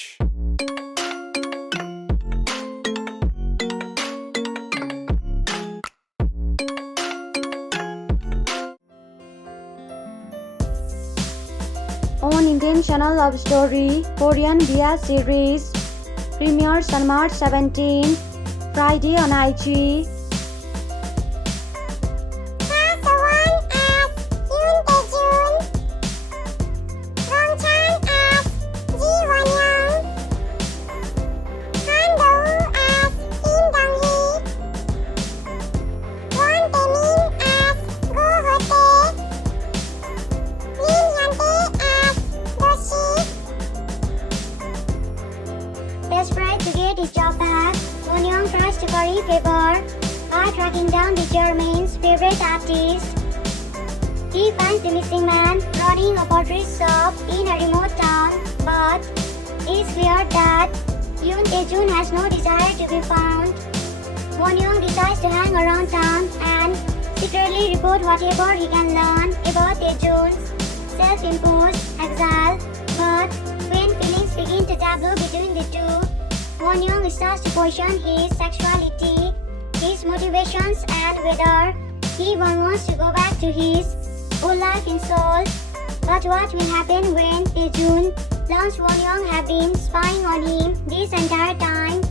crush. Unintentional Love Story Korean BS series premieres on March 17, Friday on IG. Desperate to get his job back, Won Young tries to curry favor by tracking down the German's favorite artist. He finds the missing man running a pottery shop in a remote town, but it's clear that Yoon Tae-jun has no desire to be found. Won Young decides to hang around town and secretly report whatever he can learn about Tae-jun's self-imposed exile, but when feelings begin to tableau between the two, Won Young starts to question his sexuality, his motivations, and whether he even wants to go back to his old life in Seoul. But what will happen when Tae-jun learns Won Young have been spying on him this entire time?